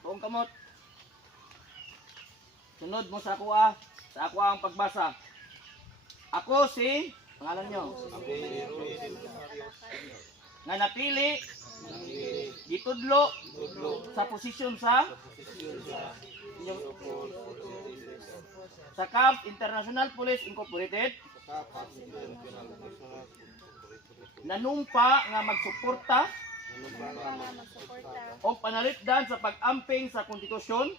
Tuong kamot. Sunod mo sa ako ang pagbasa. Ako si, pangalan nyo, nga napili, gitudlo, sa posisyon sa CAF International Police Incorporated, nanumpa nga magsuporta o panalitdan sa pag-amping sa konstitusyon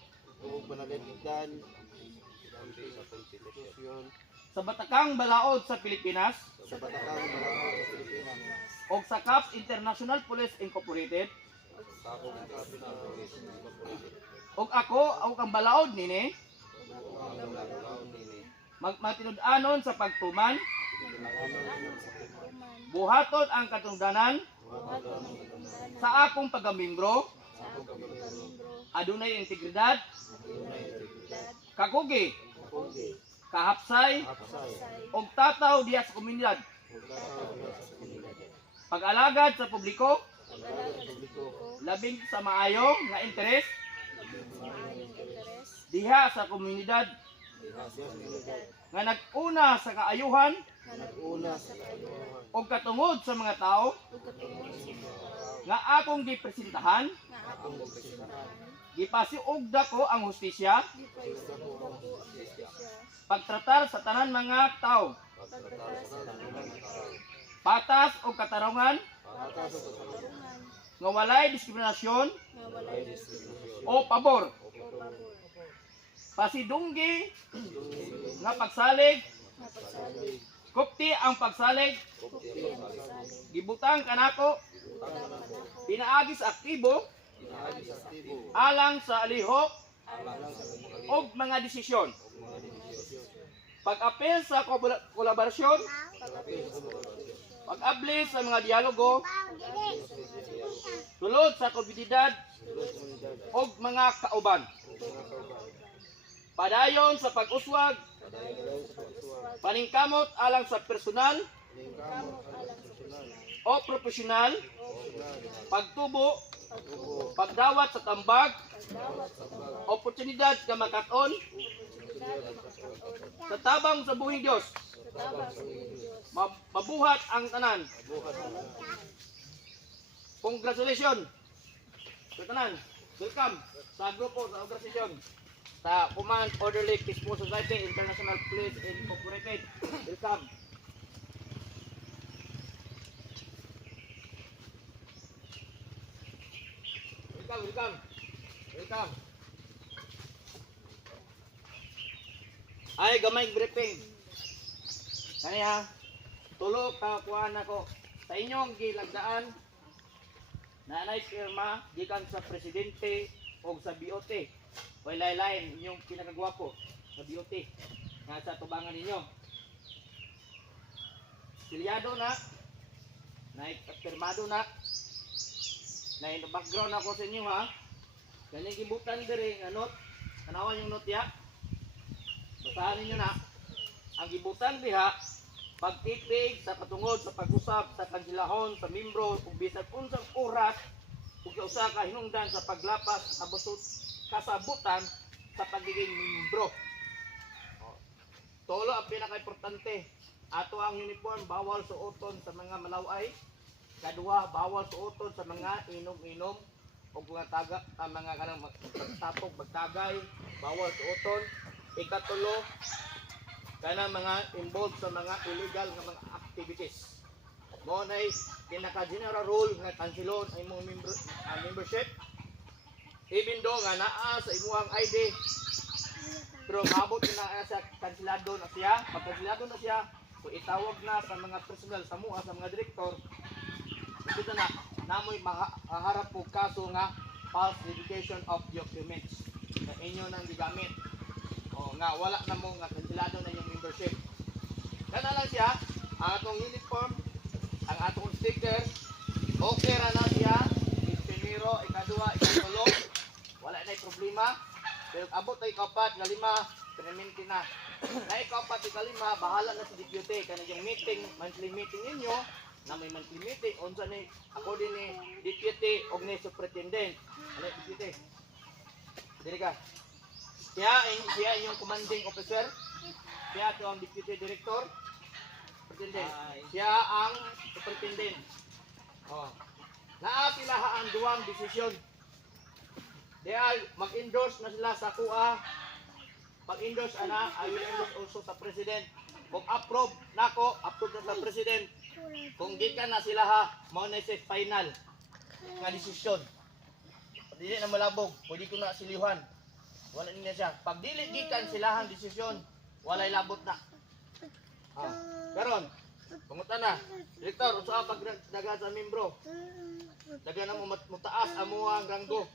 sa Batakang Balaod sa Pilipinas o sa CAF International Police Incorporated o ako ang balaod nini magmatinud-anon sa pagtuman buhaton ang katungdanan sa akong pagkamimbro adunay integridad kakugi kahapsay og tataw diha sa komunidad pag-alagad sa publiko labing sa maayo nga interes diha sa komunidad nga nag-una sa kaayuhan o katungod sa mga tao nga akong gipresentahan gipasiugda ko ang hustisya pagtratar sa tanan mga tao patas o katarungan nga walay diskriminasyon o pabor pasidunggi nga pagsalig kupti ang pagsalig gibutang kanako pinaagi sa aktibo alang sa alihok og mga desisyon pag-apil sa kolaborasyon pag-abli sa mga dialogo tulod sa komunidad og mga kauban padayon sa pag-uswag paningkamot alang sa personal o profesional pagtubo pagdawat sa tambag oportunidad nga makaton sa tabang sa buhing Dios mabuhat ang tanan. Congratulations sa tanan. Welcome sa grupo sa organisasyon sa Command Orderly Peaceful Society International Police Incorporated. Welcome. Welcome. Ay gamay briefing. Kaya tulo ka kuan ako sa inyong gilagdaan na nay pirma gikan sa presidente o sa BOT. Walay lain inyong pinakagwapo sa BOT nga sa tubangan ninyo. Silyado na pirmado na background ako sa inyo ha. Ganing gibutan diri nga note. Tanawan yung note ya. Basahan ninyo na. Ang gibutan diha pagtitig sa patungod sa pag-usap sa kansilahon sa membro ug bisag unsang oras ug usa ka hinungdan sa paglapas sa kasabutan sa pagiging membro. Tolo ang pinaka-importante. Ato ang uniform bawal suoton sa mga malaway. Kadua bawal suoton sa mga inom-inom o mga kanang magtapog magtagay bawal suoton. Ikatulo kanang mga involved sa mga illegal nga mga activities. Mo nay pinaka-general rule nga kansilon ay imong membership. Even though nga naa sa imuhang ID pero maabot na sa kansilado na siya, pag kansilado na siya, so itawag na sa mga personal sa mua sa mga direktor. Ito na namoy maharap po kaso nga falsification of documents na inyo nang gigamit. O nga wala na mo nga kansilado na yung membership. Kana lang siya, ang atong uniform, ang atong sticker, okay ra na siya. Primero, ikadua, ikatulo, wala na problema. Pero abot ay kapat nga lima, permanente na. Na ikapat ikalima, bahala na si deputy. Kana yung meeting, monthly meeting ninyo, na may monthly meeting, unsa ni according ni deputy og ni superintendent. Ano deputy? Dili ka. Siya inyong commanding officer. Siya ito ang deputy director. Superintendent. Siya ang superintendent. Oh. Naa sila ang duwang desisyon. Mag-endorse na sila sa kuha. Pag-endorse ana, I will endorse also sa president. Kung approve nako, approve na sa president. Kung gikan na sila ha, mao na sa final nga desisyon. Dili na malabog, pwede ko na silihan. Wala niya siya. Pag dili gikan silahang desisyon, walay labot na. Karon, pangutan na. Direktor, unsa pag daga sa membro? Daga na mo mutaas amo ang ranggo.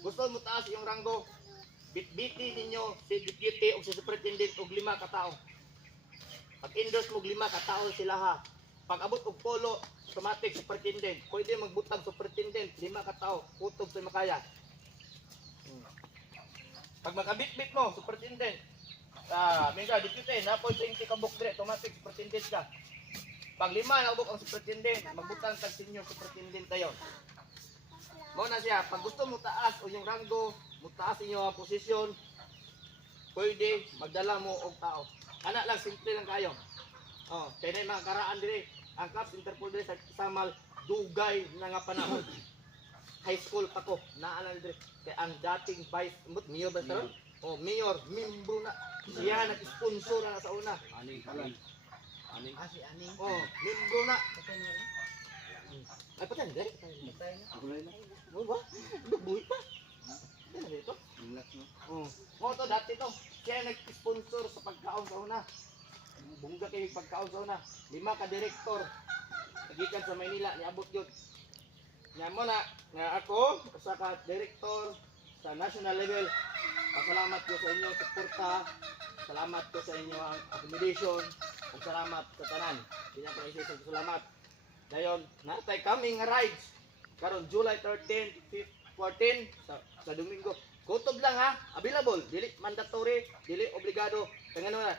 Gusto mo taas yung ranggo? Bitbiti ninyo si deputy o si superintendent og 5 ka tawo. Pag endorse mo 5 ka tawo sila ha. Pag abot og polo, automatic superintendent. Pwede magbutang superintendent 5 ka tawo, kutob sa makaya. Pag makabitbit mo superintendent, minga deputy na po 20 ka buk dire, automatic superintendent ka. Pag 5 na ubok ang superintendent, magbutang tag senior superintendent tayo. Mo na siya, pag gusto mo taas o yung ranggo, mo taas inyo ang posisyon, pwede magdala mo og tao. Ana lang, simple lang kayo. Kaya na yung mga karaan dire, ang Caps Interpol dire sa Samal, dugay na nga panahon. High school pa ko, naalala dire. Kaya ang dating vice, mayor ba ito? Mayor, membro na. Siya nag-sponsor na sa una. Aning. Si Aning. Membro na. Ay, patay na dire? Patay na. Gulay na. Ano ba? Buhay pa. Ano ba ito? Ingat no. To dati to. Siya nag-sponsor sa pagkaon sa una. Bungga kayo pagkaon sa una. 5 ka direktor. Nagikan sa Maynila, niabot yun. Nga mo na, nga ako, sa ka direktor sa national level. Pasalamat ko sa inyo suporta. Salamat ko sa inyo ang accommodation. At salamat sa tanan. Hindi na pa isip salamat. Ngayon, natay kaming rides. Karon July 13, 14 sa Domingo. Kutob lang ha, available, dili mandatory, dili obligado. Kaya ano na,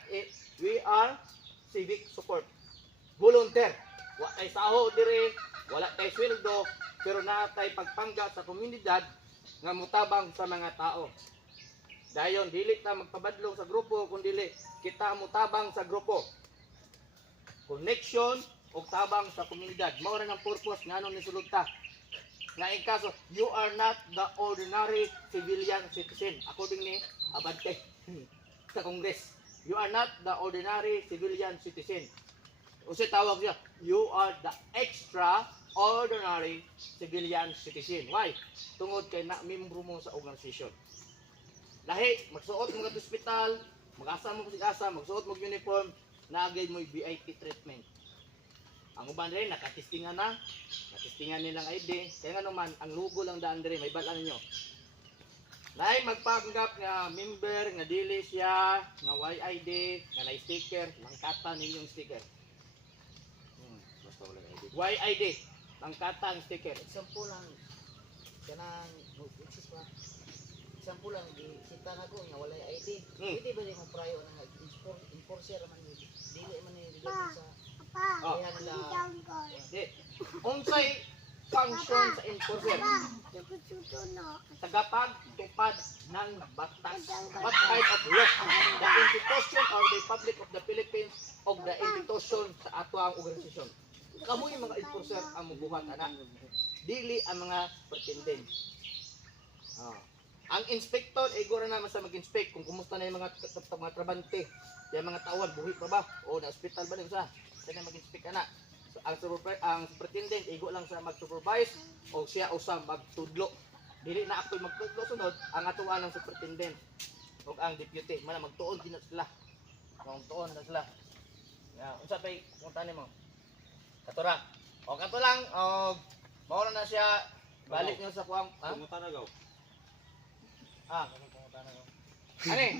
we are civic support. Volunteer. Wa tay sahod dire, wala tay sweldo, pero natay pagpangga sa komunidad nga mutabang sa mga tao. Dayon dili ta magpabadlong sa grupo kun dili kita mutabang sa grupo. Connection o tabang sa komunidad. Mao ra ang purpose ngano ni sulod ta. Nga in kaso, you are not the ordinary civilian citizen. According ni Abante sa Congress. You are not the ordinary civilian citizen. Usi tawag siya, you are the extraordinary civilian citizen. Why? Tungod kay na membro mo sa organisasyon. Lahi, magsuot mo sa ospital, mag-asa mo sa asa, magsuot mo uniform, naagay mo VIP treatment. Ang uban rin, nakatistingan na. Natistingan nilang ID. Kaya nga naman, ang logo lang daan rin, may balaan nyo. Dahil magpanggap nga member, nga dili siya, nga YID, nga na-sticker, langkata ninyong sticker. Basta wala ID. YID, langkata ang sticker. Example lang, kanang, example lang, sita na ko, nga walay ID. Pwede ba rin mo prayo na enforcer man yun? Dili man yun, sa... Kaya nila... Di. Unsay function sa enforcer? Tagapagtupad ng batas. What kind of law? The institution or the Republic of the Philippines o the institution sa ato ang organisasyon. Kamu yung mga enforcer ang mubuhat, anak. Dili ang mga pretendent. Ang inspector, igora naman sa mag-inspect kung kumusta na yung mga trabante. Yung mga tawad, buhi pa ba? O na-hospital ba din sa? Kaya mag-inspect anak. So, ang superintendent, igo lang sa mag-supervise o siya o sa magtudlo. Dili na ako magtudlo sunod, ang atuan ng superintendent o ang deputy. Mana magtuon din na sila. Magtuon na sila. Unsa pa'y kung mo? Katura. O kato lang, mauna na siya, balik nyo sa kuwang. Pumunta na gaw. Ani,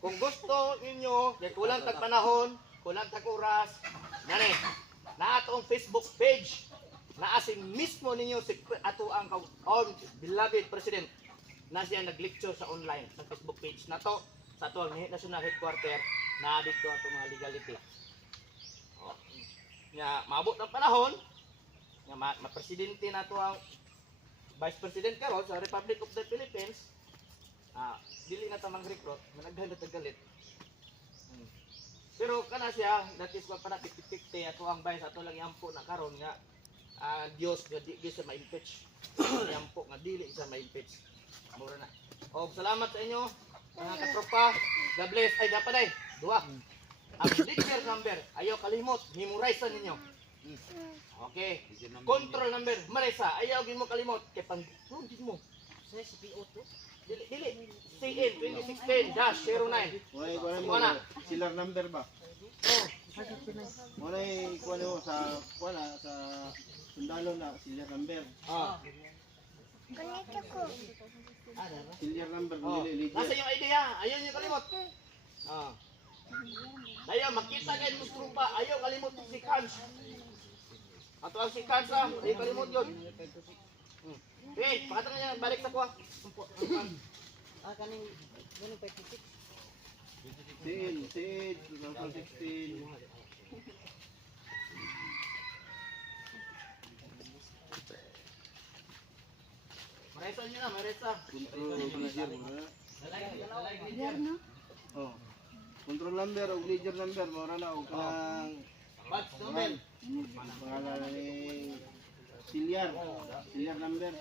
kung gusto ninyo, kulang tag panahon, kulang tag oras, nani, na atong Facebook page, na asing mismo ninyo si ato ang beloved president na siya nag-lecture sa online sa Facebook page na to sa ato ang national headquarter na dito ato mga legality. Nga maabot ng panahon nga ma-presidente na to ang Vice President karon sa Republic of the Philippines, dili na tamang recruit, managhan na galit. Pero kana siya, that is what para 50-50 ato ang vice ato lang yampo na karon nga Dios nga di sa ma-impeach. Yampo nga dili sa ma-impeach. Mura na. O salamat sa inyo mga katropa. God bless. Ay dapat ay duha. Ang leader number, ayaw kalimot, memorize ninyo. Okay. Control number, marisa, ayaw gid mo kalimot kay pang din mo. Sa CPO2. Dili. CN 2016-09. Wala siller number ba? Oh, Wala kuan mo sa sa sundalo na siller number. ah. Siller number Oh. dili Nasa leader. yung idea, ayaw niyo kalimot. Ah. Ayaw makita kay mo trupa, ayaw kalimot si Kans. Ato ang si Kans ayaw kalimot yun. Okay, pakita nga balik sa kuha. Kaning 56. Sin 2016. Maresa niyo na, maresa. Control leader mo. Lalay Oh. Control number o leader number mo na og kanang Batch number. pangalan ni Siliar. Siliar number.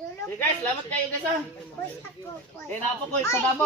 Okay guys, salamat kayo guys ha. Eh, napo ko sa damo.